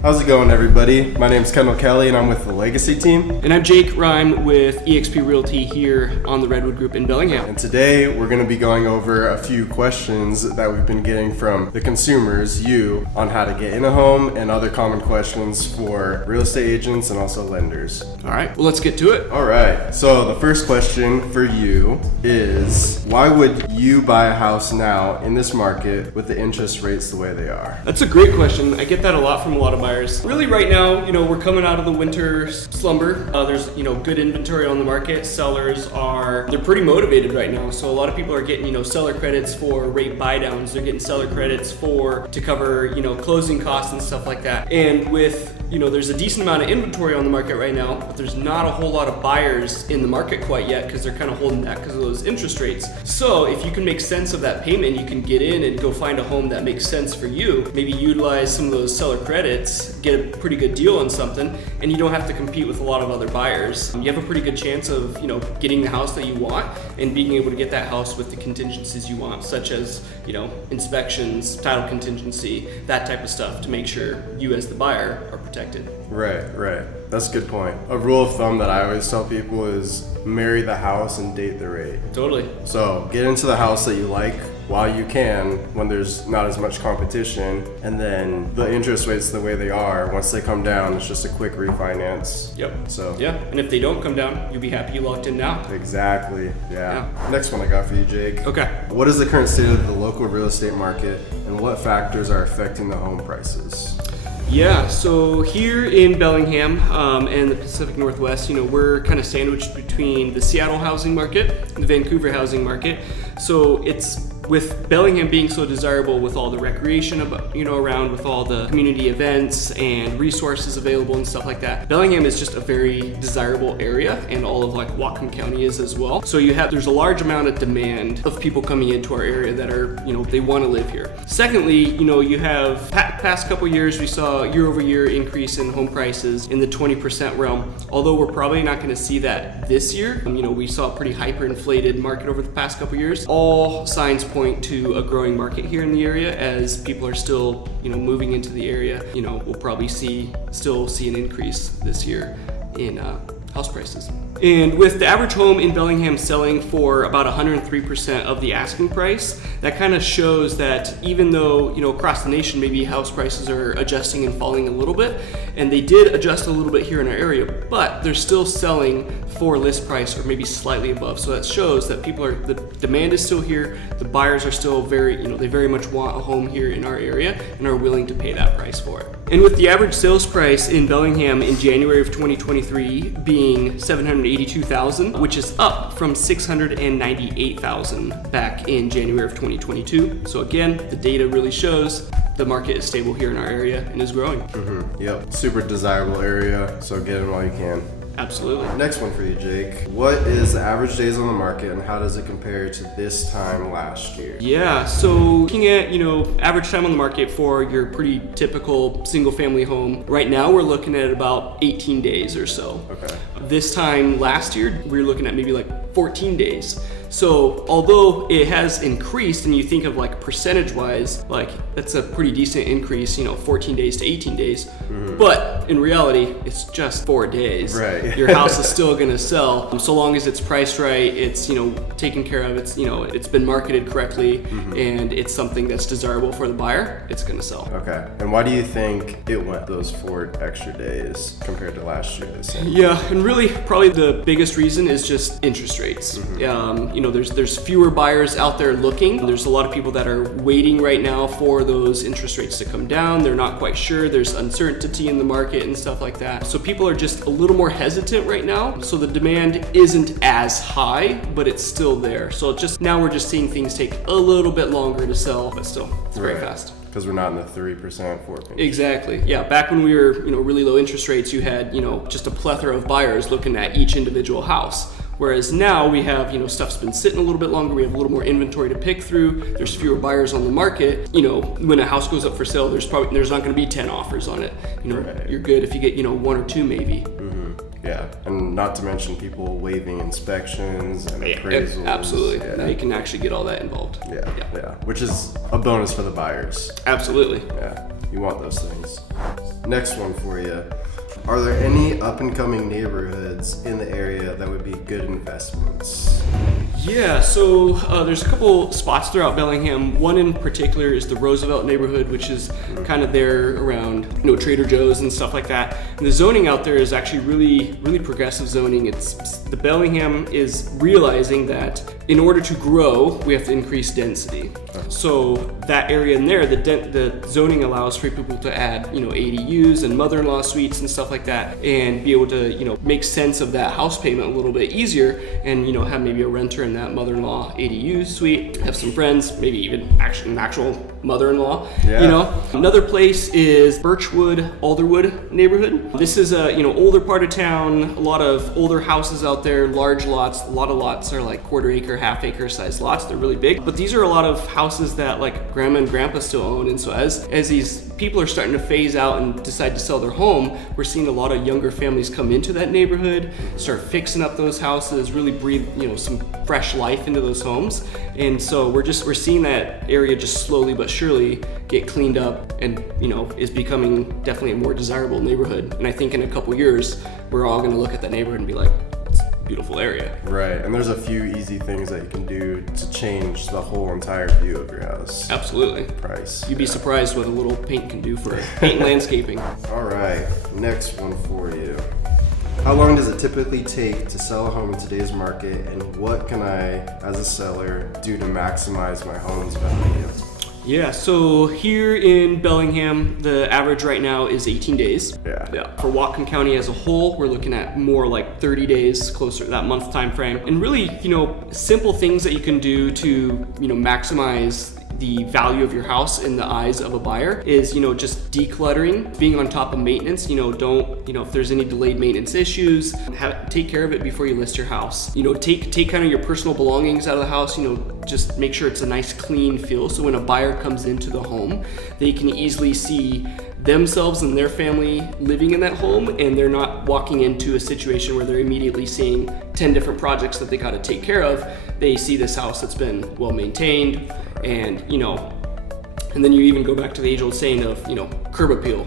How's it going, everybody? My name's Kendal Kelly and I'm with the Legacy team. And I'm Jake Rhyme with eXp Realty here on the Redwood Group in Bellingham. And today we're going to be going over a few questions that we've been getting from the consumers, you, on how to get in a home and other common questions for real estate agents and also lenders. All right, well, let's get to it. All right, so the first question for you is, why would you buy a house now in this market with the interest rates the way they are? That's a great question. I get that a lot from a lot of buyers. Really right now, we're coming out of the winter slumber. There's, good inventory on the market. Sellers they're pretty motivated right now. So a lot of people are getting, seller credits for rate buy downs. They're getting seller credits to cover, closing costs and stuff like that. And with, there's a decent amount of inventory on the market right now, but there's not a whole lot of buyers in the market quite yet because they're kind of holding back because of those interest rates. So if you can make sense of that payment, you can get in and go find a home that makes sense for you. Maybe utilize some of those seller credits, get a pretty good deal on something, and you don't have to compete with a lot of other buyers. You have a pretty good chance of, getting the house that you want and being able to get that house with the contingencies you want, such as, inspections, title contingency, that type of stuff to make sure you as the buyer are protected. Right. That's a good point. A rule of thumb that I always tell people is marry the house and date the rate. Totally. So get into the house that you like while you can when there's not as much competition, and then the interest rates the way they are, once they come down, it's just a quick refinance. Yep. So yeah, and if they don't come down, you'll be happy you locked in now. Exactly. Yeah. Next one I got for you, Jake. Okay. What is the current state of the local real estate market and what factors are affecting the home prices? Yeah, so here in Bellingham and the Pacific Northwest, we're kind of sandwiched between the Seattle housing market and the Vancouver housing market. So it's with Bellingham being so desirable with all the recreation around, with all the community events and resources available and stuff like that. Bellingham is just a very desirable area, and all of Whatcom County is as well. So there's a large amount of demand of people coming into our area that are, they want to live here. Secondly, you have past couple years we saw year-over-year increase in home prices in the 20% realm. Although we're probably not going to see that this year. We saw a pretty hyperinflated market over the past couple years. All signs point to a growing market here in the area as people are still, moving into the area. We'll probably still see an increase this year in house prices. And with the average home in Bellingham selling for about 103% of the asking price, that kind of shows that even though, across the nation, maybe house prices are adjusting and falling a little bit, and they did adjust a little bit here in our area, but they're still selling for list price or maybe slightly above. So that shows that the demand is still here, the buyers are still they very much want a home here in our area and are willing to pay that price for it. And with the average sales price in Bellingham in January of 2023 being $782,000, which is up from $698,000 back in January of 2022. So again, the data really shows the market is stable here in our area and is growing. Mm-hmm. Yep, super desirable area, so get in while you can. Absolutely. Next one for you, Jake. What is the average days on the market and how does it compare to this time last year? Yeah, so looking at, average time on the market for your pretty typical single family home, right now we're looking at about 18 days or so. Okay. This time last year, we were looking at maybe 14 days. So although it has increased and you think of percentage wise, that's a pretty decent increase, 14 days to 18 days. Mm-hmm. But in reality, it's just 4 days. Right. Your house is still gonna sell so long as it's priced right, it's, taken care of, it's, it's been marketed correctly, mm-hmm. and it's something that's desirable for the buyer, it's gonna sell. Okay. And why do you think it went those 4 extra days compared to last year? Yeah, and really probably the biggest reason is just interest rates. Mm-hmm. There's fewer buyers out there looking. There's a lot of people that are waiting right now for those interest rates to come down. They're not quite sure. There's uncertainty in the market and stuff like that. So people are just a little more hesitant right now. So the demand isn't as high, but it's still there. So now we're just seeing things take a little bit longer to sell, but still, it's very fast. Because we're not in the 3%, 4%. Exactly. Yeah. Back when we were, really low interest rates, you had, just a plethora of buyers looking at each individual house. Whereas now we have, stuff's been sitting a little bit longer. We have a little more inventory to pick through. There's fewer buyers on the market. When a house goes up for sale, there's not going to be 10 offers on it. Right. You're good if you get, 1 or 2 maybe. Mm-hmm. Yeah, and not to mention people waiving inspections and appraisals. Absolutely. Yeah. Now you can actually get all that involved. Yeah. Which is a bonus for the buyers. Absolutely. Yeah. You want those things. Next one for you. Are there any up-and-coming neighborhoods in the area that would be good investments? Yeah, so there's a couple spots throughout Bellingham. One in particular is the Roosevelt neighborhood, which is kind of there around, Trader Joe's and stuff like that. And the zoning out there is actually really progressive zoning. The Bellingham is realizing that in order to grow, we have to increase density. So that area in there, the zoning allows for people to add, ADUs and mother-in-law suites and stuff like that, and be able to, make sense of that house payment a little bit easier, and have maybe a renter in that mother-in-law ADU suite, have some friends, maybe even an actual mother-in-law. Yeah. Another place is Birchwood, Alderwood neighborhood. This is a older part of town, a lot of older houses out there, large lots. A lot of lots are like quarter acre, half acre size lots. They're really big, but these are a lot of houses that like grandma and grandpa still own. And so as these people are starting to phase out and decide to sell their home, we're seeing a lot of younger families come into that neighborhood, start fixing up those houses, really breathe some fresh life into those homes. And so we're seeing that area just slowly but surely get cleaned up, and is becoming definitely a more desirable neighborhood. And I think in a couple years we're all going to look at that neighborhood and be like, it's a beautiful area. Right, and there's a few easy things that you can do to change the whole entire view of your house. Absolutely. Price. You'd be surprised what a little paint can do for paint and landscaping. All right, next one for you. How long does it typically take to sell a home in today's market, and what can I, as a seller, do to maximize my home's value? Yeah, so here in Bellingham, the average right now is 18 days. Yeah. For Whatcom County as a whole, we're looking at more like 30 days, closer to that month time frame. And really, simple things that you can do to, maximize the value of your house in the eyes of a buyer is, just decluttering, being on top of maintenance. Don't, if there's any delayed maintenance issues, take care of it before you list your house. Take kind of your personal belongings out of the house, just make sure it's a nice clean feel. So when a buyer comes into the home, they can easily see themselves and their family living in that home, and they're not walking into a situation where they're immediately seeing 10 different projects that they got to take care of. They see this house that's been well maintained, and and then you even go back to the age-old saying of curb appeal.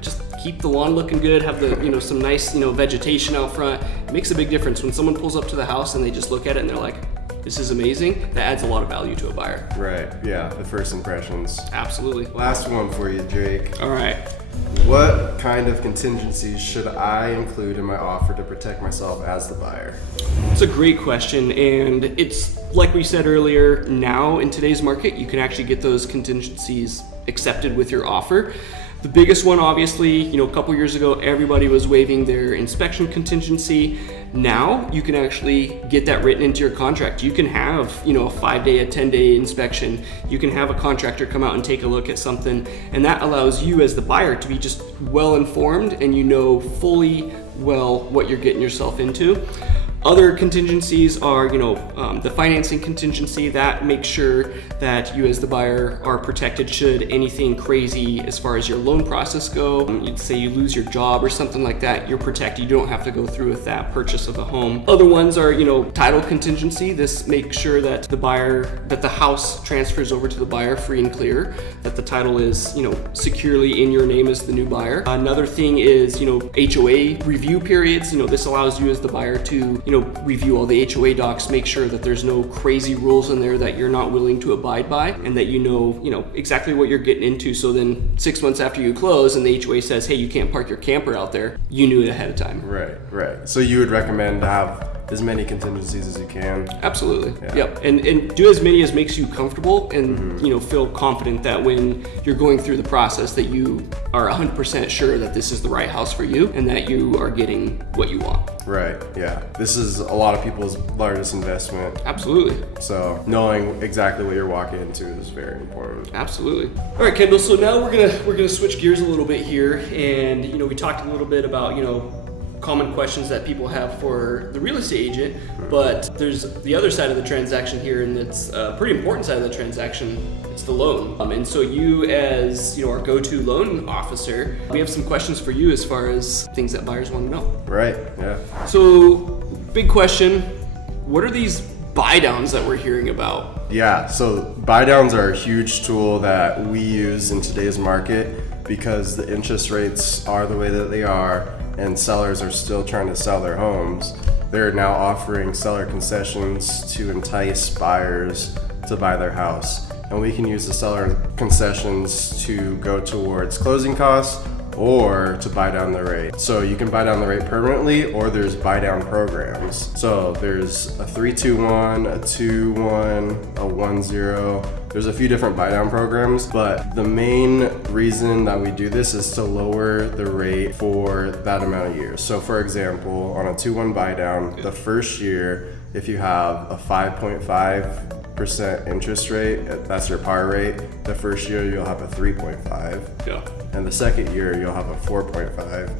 Just keep the lawn looking good, have the some nice vegetation out front. It makes a big difference when someone pulls up to the house and they just look at it and they're like, this is amazing. That adds a lot of value to a buyer. Right, yeah, the first impressions. Absolutely. Last one for you, Jake. All right. What kind of contingencies should I include in my offer to protect myself as the buyer? It's a great question, and it's like we said earlier, now in today's market, you can actually get those contingencies accepted with your offer. The biggest one, obviously, a couple years ago, everybody was waiving their inspection contingency. Now you can actually get that written into your contract. You can have, a 5-day, a 10-day inspection. You can have a contractor come out and take a look at something, and that allows you as the buyer to be just well informed, and fully well what you're getting yourself into. Other contingencies are, the financing contingency that makes sure that you as the buyer are protected should anything crazy as far as your loan process go. You'd say you lose your job or something like that, you're protected. You don't have to go through with that purchase of a home. Other ones are, title contingency. This makes sure that the house transfers over to the buyer free and clear, that the title is, securely in your name as the new buyer. Another thing is, HOA review periods. This allows you as the buyer to, review all the HOA docs, make sure that there's no crazy rules in there that you're not willing to abide by, and that you know exactly what you're getting into. So then 6 months after you close and the HOA says, hey, you can't park your camper out there, you knew it ahead of time. Right. So you would recommend to have as many contingencies as you can? Absolutely. Yeah. Yep. And do as many as makes you comfortable, and feel confident that when you're going through the process that you are 100% sure that this is the right house for you and that you are getting what you want. Right, yeah. This is a lot of people's largest investment. Absolutely. So knowing exactly what you're walking into is very important. Absolutely. All right, Kendall. So now we're gonna switch gears a little bit here, and we talked a little bit about common questions that people have for the real estate agent, but there's the other side of the transaction here, and it's a pretty important side of the transaction. It's the loan. And so you as our go-to loan officer, we have some questions for you as far as things that buyers want to know. Right, yeah. So big question, what are these buy downs that we're hearing about. Yeah, so buy downs are a huge tool that we use in today's market because the interest rates are the way that they are and sellers are still trying to sell their homes. They're now offering seller concessions to entice buyers to buy their house. And we can use the seller concessions to go towards closing costs or to buy down the rate. So you can buy down the rate permanently, or there's buy down programs. So there's a 3-2-1, a 2-1, a 1-0. There's a few different buy down programs, but the main reason that we do this is to lower the rate for that amount of years. So for example, on a 2-1 buy down, the first year, if you have a 5.5% interest rate, that's your par rate, the first year you'll have a 3.5. Yeah. And the second year you'll have a 4.5.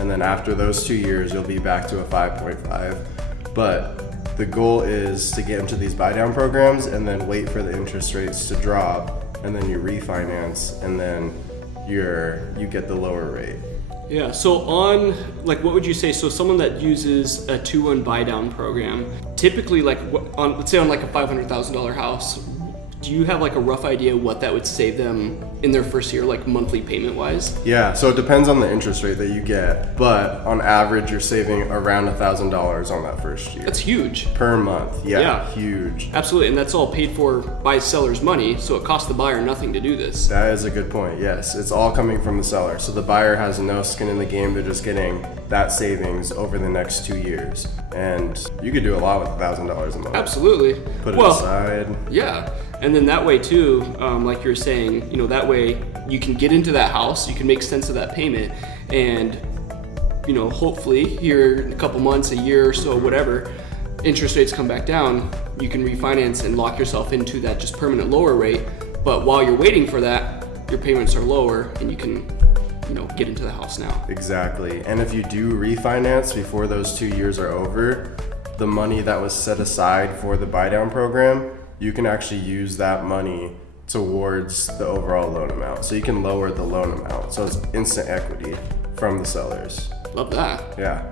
And then after those 2 years, you'll be back to a 5.5. But the goal is to get into these buy down programs and then wait for the interest rates to drop, and then you refinance, and then you get the lower rate. Yeah, so on, like, what would you say, so someone that uses a 2-1 buy down program, typically, like, let's say on like a $500,000 house, do you have like a rough idea what that would save them in their first year, like monthly payment wise? Yeah, so it depends on the interest rate that you get, but on average you're saving around $1,000 on that first year. That's huge. Per month. Yeah. Huge. Absolutely, and that's all paid for by seller's money, so it costs the buyer nothing to do this. That is a good point, yes. It's all coming from the seller. So the buyer has no skin in the game, they're just getting that savings over the next 2 years. And you could do a lot with $1,000 a month. Absolutely. Put it aside. Yeah. And then that way too, like you're saying, that way you can get into that house, you can make sense of that payment, and hopefully here in a couple months, a year or so, whatever, interest rates come back down, you can refinance and lock yourself into that just permanent lower rate. But while you're waiting for that, your payments are lower and you can get into the house now. Exactly. And if you do refinance before those 2 years are over, the money that was set aside for the buy down program, you can actually use that money towards the overall loan amount. So you can lower the loan amount. So it's instant equity from the sellers. Love that. Yeah.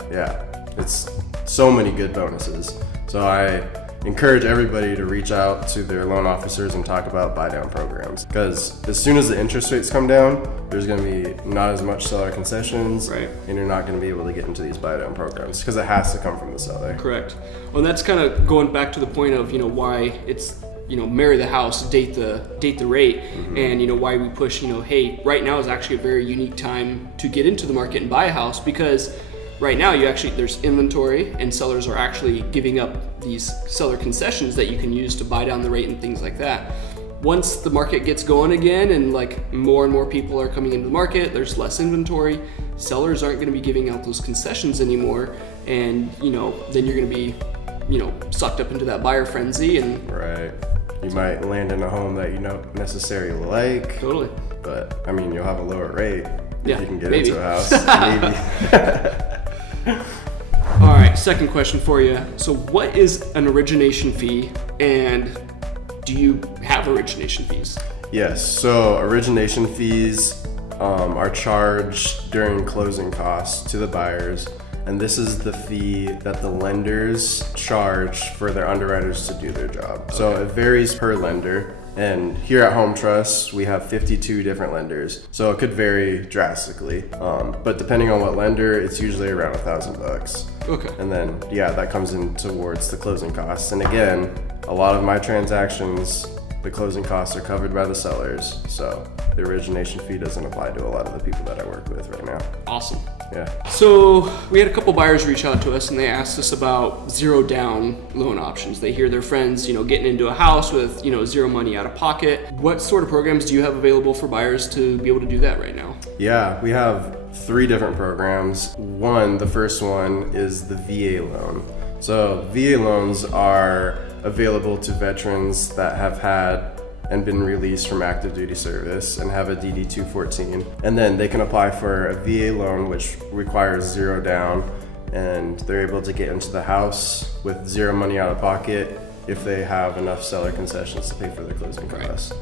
It's so many good bonuses. So I encourage everybody to reach out to their loan officers and talk about buy down programs. Because as soon as the interest rates come down, there's going to be not as much seller concessions, right? And you're not going to be able to get into these buy down programs because it has to come from the seller. Correct. Well, and that's kind of going back to the point of why it's marry the house, date the rate, and why we push hey, right now is actually a very unique time to get into the market and buy a house, because right now there's inventory and sellers are actually giving up these seller concessions that you can use to buy down the rate and things like that. Once the market gets going again and like more and more people are coming into the market, there's less inventory, sellers aren't going to be giving out those concessions anymore, and then you're going to be sucked up into that buyer frenzy, and right, you might land in a home that you don't necessarily like. Totally. But I mean, you'll have a lower rate if you can get maybe. into a house. Maybe. All right, second question for you. So what is an origination fee, and do you have origination fees? Yes, so origination fees are charged during closing costs to the buyers, and this is the fee that the lenders charge for their underwriters to do their job. Okay. So it varies per lender, and here at Home Trust we have 52 different lenders, so it could vary drastically, but depending on what lender, it's usually around $1,000. Okay. And then that comes in towards the closing costs. And again, a lot of my transactions, the closing costs are covered by the sellers, so the origination fee doesn't apply to a lot of the people that I work with right now. Awesome. Yeah. So we had a couple buyers reach out to us, and they asked us about zero down loan options. They hear their friends, getting into a house with, zero money out of pocket. What sort of programs do you have available for buyers to be able to do that right now? Yeah, we have 3 different programs. The first one is the VA loan. So VA loans are available to veterans that have had and been released from active duty service and have a DD-214. And then they can apply for a VA loan, which requires zero down, and they're able to get into the house with zero money out of pocket if they have enough seller concessions to pay for their closing costs.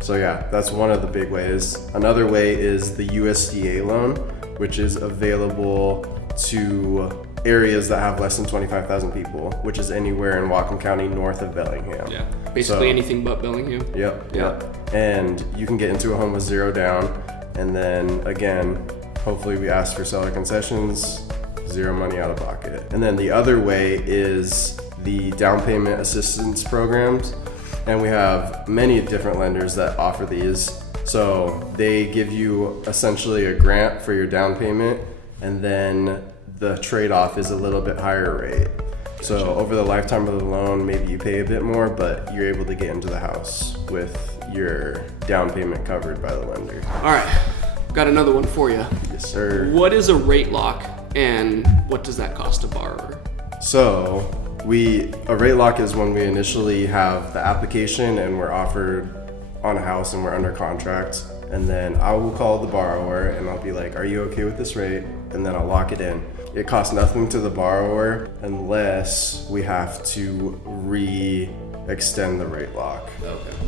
So that's one of the big ways. Another way is the USDA loan, which is available to areas that have less than 25,000 people, which is anywhere in Whatcom County north of Bellingham. Yeah, basically anything but Bellingham. Yep. And you can get into a home with 0 down, and then again, hopefully we ask for seller concessions, 0 money out of pocket. And then the other way is the down payment assistance programs, and we have many different lenders that offer these. So they give you essentially a grant for your down payment, and then the trade-off is a little bit higher rate. So over the lifetime of the loan, maybe you pay a bit more, but you're able to get into the house with your down payment covered by the lender. All right, got another one for you. Yes, sir. What is a rate lock, and what does that cost a borrower? So a rate lock is when we initially have the application and we're offered on a house and we're under contract, and then I will call the borrower and I'll be like, are you okay with this rate? And then I'll lock it in. It costs nothing to the borrower unless we have to extend the rate lock,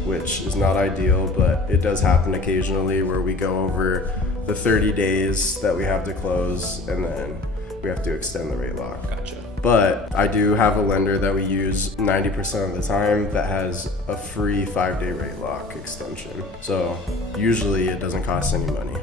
which is not ideal, but it does happen occasionally where we go over the 30 days that we have to close, and then we have to extend the rate lock. Gotcha. But I do have a lender that we use 90% of the time that has a free 5-day rate lock extension. So usually it doesn't cost any money.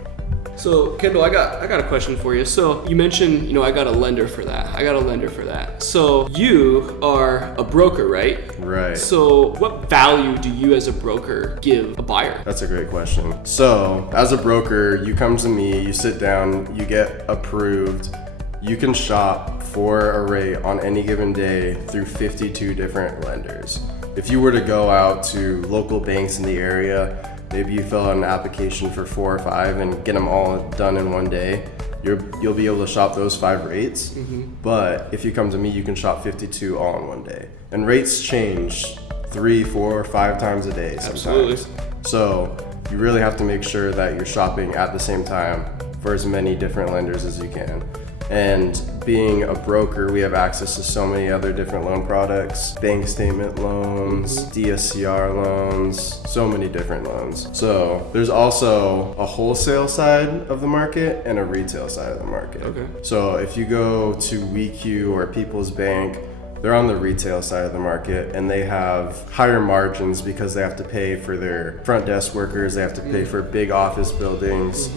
So Kendall, I got a question for you. So you mentioned, I got a lender for that. So you are a broker, right? Right. So what value do you as a broker give a buyer? That's a great question. So as a broker, you come to me, you sit down, you get approved. You can shop for a rate on any given day through 52 different lenders. If you were to go out to local banks in the area, maybe you fill out an application for 4 or 5 and get them all done in one day, you'll be able to shop those 5 rates. Mm-hmm. But if you come to me, you can shop 52 all in one day. And rates change 3, 4, 5 times a day sometimes. Absolutely. So you really have to make sure that you're shopping at the same time for as many different lenders as you can. And being a broker, we have access to so many other different loan products, bank statement loans, DSCR loans, so many different loans. So there's also a wholesale side of the market and a retail side of the market. Okay. So if you go to WeQ or People's Bank, they're on the retail side of the market, and they have higher margins because they have to pay for their front desk workers, they have to pay for big office buildings.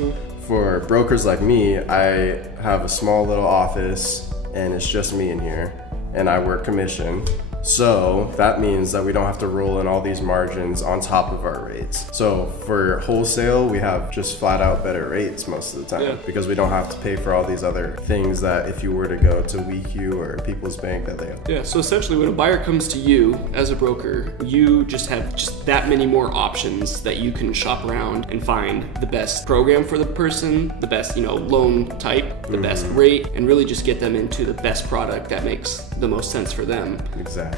For brokers like me, I have a small little office and it's just me in here, and I work commission. So that means that we don't have to roll in all these margins on top of our rates. So for wholesale, we have just flat out better rates most of the time because we don't have to pay for all these other things that if you were to go to WeQ or People's Bank that they have. Yeah, so essentially when a buyer comes to you as a broker, you just have just that many more options that you can shop around and find the best program for the person, the best, loan type, the best rate, and really just get them into the best product that makes the most sense for them. Exactly.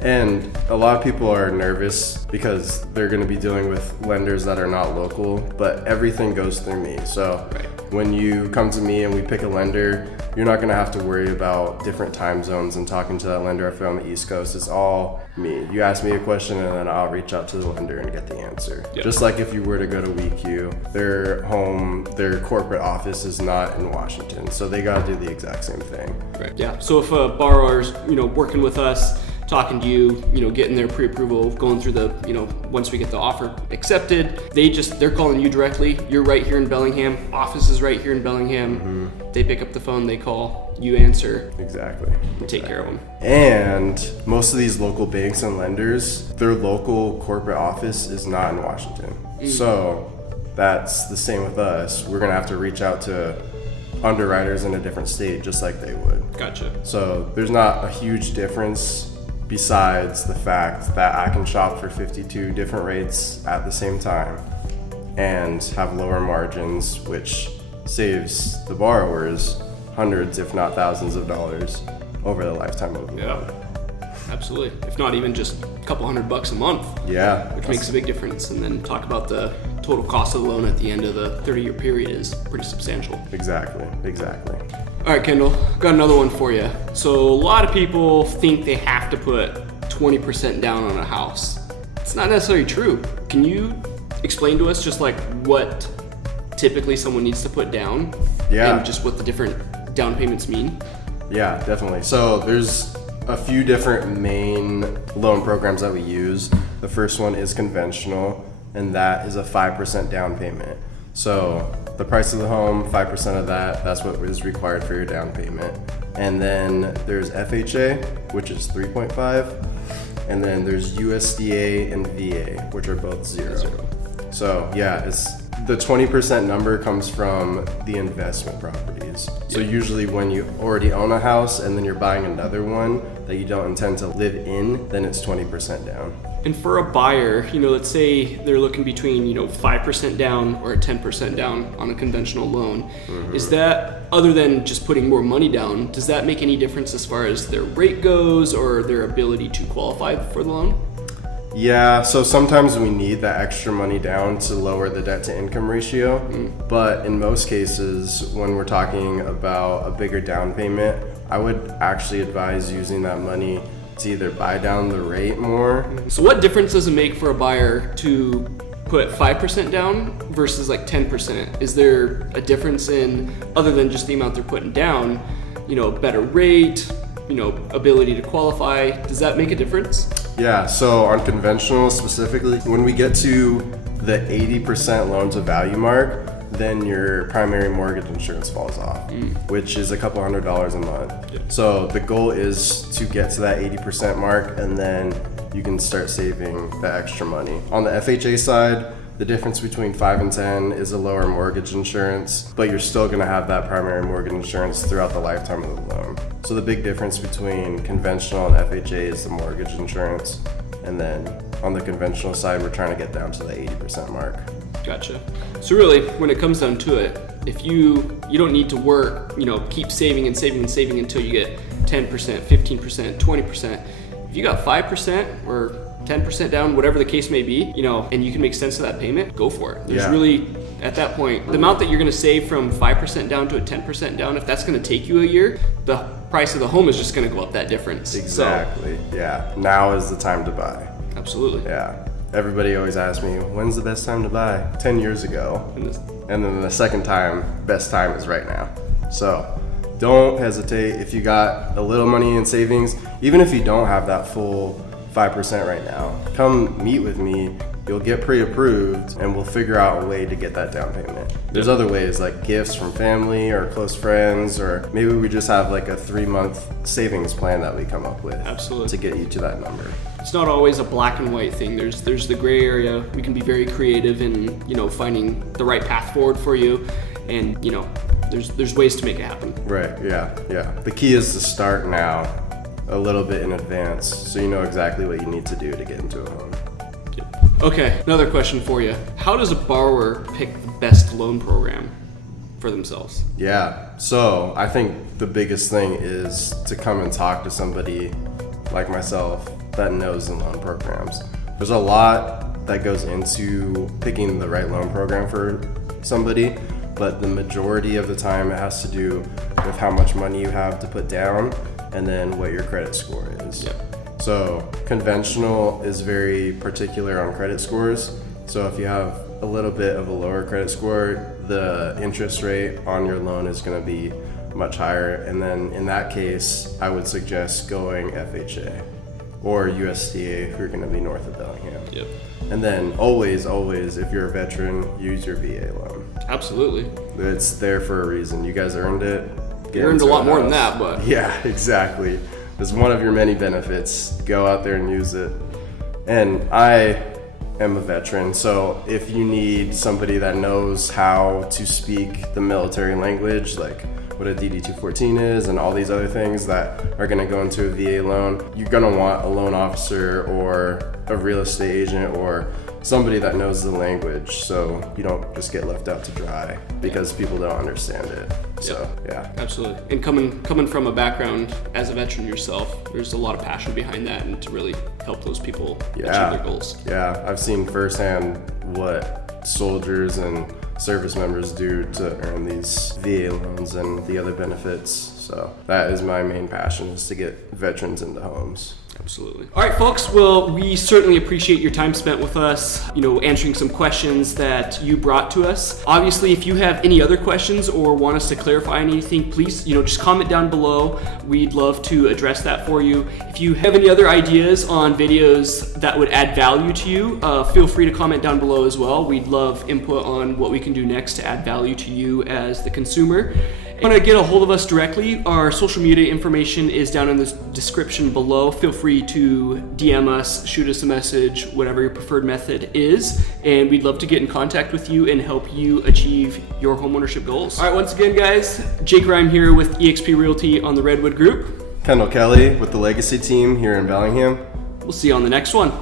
And a lot of people are nervous because they're going to be dealing with lenders that are not local, but everything goes through me. So when you come to me and we pick a lender, you're not going to have to worry about different time zones and talking to that lender if you're on the East Coast. It's all me. You ask me a question and then I'll reach out to the lender and get the answer. Yep. Just like if you were to go to WeQ, their corporate office is not in Washington, so they got to do the exact same thing. Right. Yeah. So if a borrower's, working with us, talking to you, getting their pre-approval, going through the, once we get the offer accepted, they're calling you directly. You're right here in Bellingham. Office is right here in Bellingham. They pick up the phone, they call, you answer. Exactly. And take care of them. And most of these local banks and lenders, their local corporate office is not in Washington. So that's the same with us. We're gonna have to reach out to underwriters in a different state just like they would. Gotcha. So there's not a huge difference besides the fact that I can shop for 52 different rates at the same time and have lower margins, which saves the borrowers hundreds, if not thousands of dollars over the lifetime of the loan. Absolutely. If not even just a couple $100 a month. Yeah. Which makes a big difference. And then talk about the total cost of the loan at the end of the 30-year period is pretty substantial. Exactly. All right, Kendall, got another one for you. So a lot of people think they have to put 20% down on a house. It's not necessarily true. Can you explain to us just like what typically someone needs to put down? Yeah. And just what the different down payments mean? Yeah, definitely. So there's a few different main loan programs that we use. The first one is conventional, and that is a 5% down payment. So the price of the home, 5% of that's what is required for your down payment. And then there's FHA, which is 3.5, and then there's USDA and VA, which are both zero. So yeah, the 20% number comes from the investment properties. So usually when you already own a house and then you're buying another one that you don't intend to live in, then it's 20% down. And for a buyer, let's say they're looking between, 5% down or 10% down on a conventional loan. Is that, other than just putting more money down, does that make any difference as far as their rate goes or their ability to qualify for the loan? Yeah, so sometimes we need that extra money down to lower the debt to income ratio. But in most cases, when we're talking about a bigger down payment, I would actually advise using that money to either buy down the rate more. So what difference does it make for a buyer to put 5% down versus like 10%? Is there a difference in, other than just the amount they're putting down, better rate, ability to qualify? Does that make a difference? Yeah, so on conventional specifically, when we get to the 80% loan to value mark, then your primary mortgage insurance falls off, which is a couple $100s a month. So the goal is to get to that 80% mark, and then you can start saving the extra money. On the FHA side, the difference between 5 and 10 is a lower mortgage insurance, but you're still gonna have that primary mortgage insurance throughout the lifetime of the loan. So the big difference between conventional and FHA is the mortgage insurance. And then on the conventional side, we're trying to get down to the 80% mark. Gotcha. So really, when it comes down to it, if you don't need to work, keep saving and saving and saving until you get 10%, 15%, 20%. If you got 5% or 10% down, whatever the case may be, and you can make sense of that payment, go for it. There's really, at that point, the amount that you're gonna save from 5% down to a 10% down, if that's gonna take you a year, the price of the home is just gonna go up that difference. Exactly, yeah. Now is the time to buy. Absolutely. Yeah. Everybody always asks me, when's the best time to buy? 10 years ago. And then the second time, best time is right now. So don't hesitate. If you got a little money in savings, even if you don't have that full 5% right now, come meet with me. You'll get pre-approved and we'll figure out a way to get that down payment. There's other ways like gifts from family or close friends, or maybe we just have like a 3-month savings plan that we come up with. Absolutely. To get you to that number. It's not always a black and white thing. There's the gray area. We can be very creative in, finding the right path forward for you. And, there's ways to make it happen. Right, yeah. The key is to start now a little bit in advance so you know exactly what you need to do to get into a home. Okay, another question for you. How does a borrower pick the best loan program for themselves? Yeah, so I think the biggest thing is to come and talk to somebody like myself that knows the loan programs. There's a lot that goes into picking the right loan program for somebody, but the majority of the time it has to do with how much money you have to put down and then what your credit score is. So conventional is very particular on credit scores. So if you have a little bit of a lower credit score, the interest rate on your loan is going to be much higher. And then in that case, I would suggest going FHA or USDA if you're going to be north of Bellingham. And then always, if you're a veteran, use your VA loan. Absolutely. It's there for a reason. You guys earned it. You earned a lot more than that, but... Yeah, exactly. It's one of your many benefits. Go out there and use it. And I am a veteran, so if you need somebody that knows how to speak the military language, like what a DD-214 is and all these other things that are gonna go into a VA loan, you're gonna want a loan officer or a real estate agent or somebody that knows the language so you don't just get left out to dry because people don't understand it. So yeah. Absolutely. And coming from a background as a veteran yourself, there's a lot of passion behind that and to really help those people achieve their goals. Yeah, I've seen firsthand what soldiers and service members do to earn these VA loans and the other benefits. So that is my main passion, is to get veterans into homes. Absolutely. All right, folks. Well, we certainly appreciate your time spent with us, answering some questions that you brought to us. Obviously, if you have any other questions or want us to clarify anything, please, just comment down below. We'd love to address that for you. If you have any other ideas on videos that would add value to you, feel free to comment down below as well. We'd love input on what we can do next to add value to you as the consumer. If you want to get a hold of us directly, our social media information is down in the description below. Feel free to DM us, shoot us a message, whatever your preferred method is, and we'd love to get in contact with you and help you achieve your homeownership goals. All right, once again, guys, Jake Rhyme here with eXp Realty on the Redwood Group. Kendall Kelly with the Legacy team here in Bellingham. We'll see you on the next one.